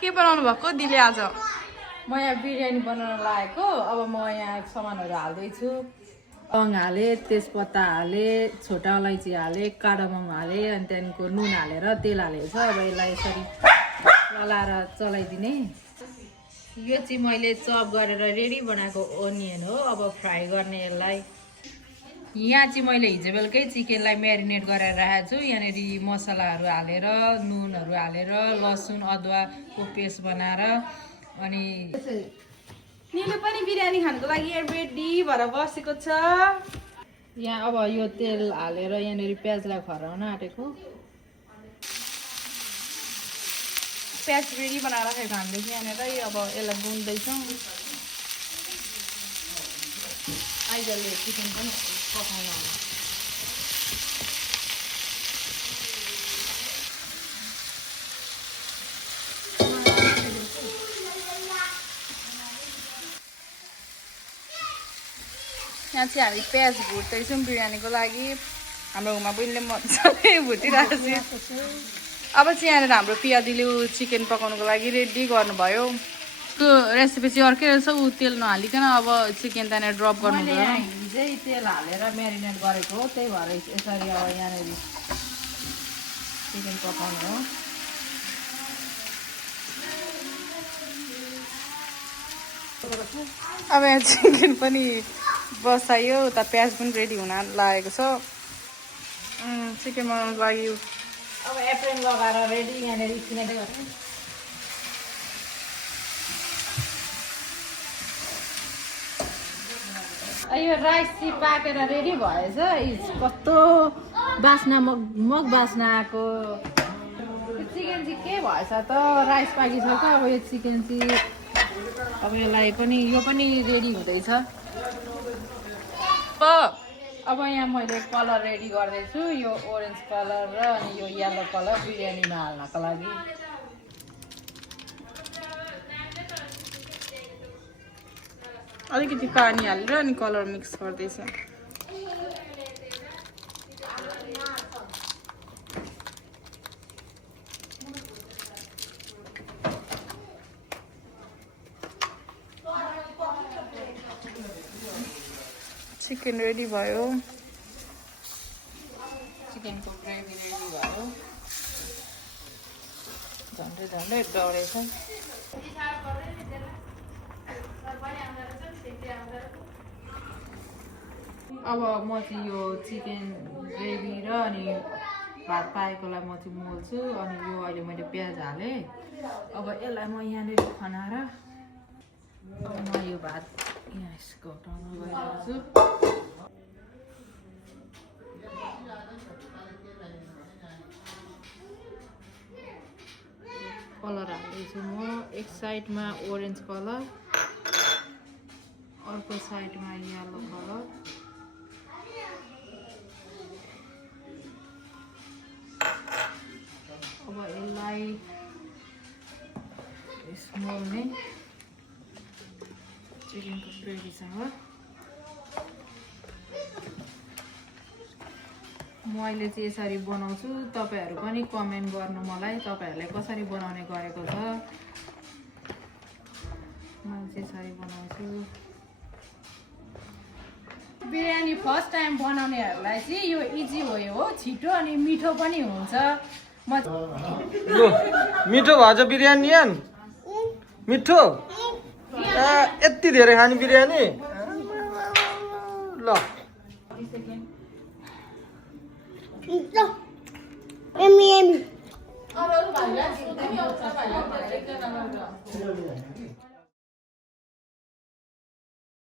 के बनाउनु भएको दिले आज? म यहाँ बिरयानी बनाउन लागेको। अब म यहाँ सामानहरू हाल्दैछु। लङ हाले, तेजपत्ता हाले, छोटा अलैँची हाले, काडामोङ हाले, अनि त्यहाँदेखिको नुन हालेर तेल हालेको छ। अब यसलाई यसरी चलाएर चलाइदिने। यो चाहिँ मैले चप गरेर रेडी बनाएको ओनियन हो। अब फ्राई गर्ने यसलाई। यहाँ चाहिँ मैले हिजो बेलुकै चिकनलाई म्यारिनेट गरेर राखेको छु। यहाँनिर मसलाहरू हालेर, नुनहरू हालेर, लसुन अदुवाको पेस्ट बनाएर अनि निले पनि बिरयानी खानको लागि रेडी भएर बसेको छ। यहाँ अब यो तेल हालेर यहाँनिर प्याजलाई खराउन आँटेको। प्याज रेडी बनाएर राखेको हामीले यहाँनिर अब यसलाई गुन्दैछौँ। आइजले चिकन पनि पकाउनु होला। यहाँ चाहिँ हामी प्याज भुट्दैछौँ बिरयानीको लागि। हाम्रो घरमा बहिनीले मजाले भुटिरहेको छ। अब चाहिँ यहाँनिर हाम्रो पियादीले चिकन पकाउनुको लागि रेडी गर्नुभयो। त्यो रेसिपी चाहिँ अर्कै रहेछ। ऊ तेल नहालिकन अब चिकन त्यहाँनिर ड्रप गर्नुभयो। हिजै तेल हालेर म्यारिनेट गरेको हो, त्यही भएर यसरी अब यहाँनिर चिकन पकाउनु हो। अब यहाँ चिकन पनि बसायो, उता प्याज पनि रेडी हुन लागेको छ। चिकन बनाउनुको लागि अब एप्रेन लगाएर रेडी यहाँनिर स्टिमेट गर्ने। यो राइस चाहिँ पाकेर रेडी भएछ। कस्तो बास्ना मग बास्ना आएको। चिकन चाहिँ के भएछ त? राइस पाकिसक्यो। अब यो चिकन चाहिँ अब यसलाई पनि यो पनि रेडी हुँदैछ। अब यहाँ मैले कलर रेडी गर्दैछु। यो ओरेन्ज कलर र अनि यो येलो कलर बिरयानीमा हाल्नको लागि। अलिकति पानी हालेर अनि कलर मिक्स गर्दैछ। चिकन रेडी भयो। चिकनको ग्रेभी रेडी भयो। झन्डै झन्डै डढेछ। अब म चाहिँ यो चिकन ग्रेभी र अनि भात पाएकोलाई म चाहिँ मोल्छु। अनि यो अहिले मैले प्याज हालेँ। अब यसलाई म यहाँनिर खनाएर अब म यो भात यहाँ यसको ठाउँमा गइरहेको छु। कलर हाल्दैछु म। एक साइडमा ओरेन्ज कलर, अर्को साइडमा येलो कलर। अब यसलाई मोल्ने चिकनको ग्रेभीसँग। म अहिले चाहिँ यसरी बनाउँछु। तपाईँहरू पनि कमेन्ट गर्नु मलाई, तपाईँहरूले कसरी बनाउने गरेको छ। मैले चाहिँ यसरी बनाउँछु। बिरयानी फर्स्ट टाइम बनाउनेहरूलाई चाहिँ यो इजी वे हो, छिटो अनि मिठो पनि हुन्छ। मिठो भएछ बिरयानी यान? मिठो? यति धेरै खाने बिरयानी? ल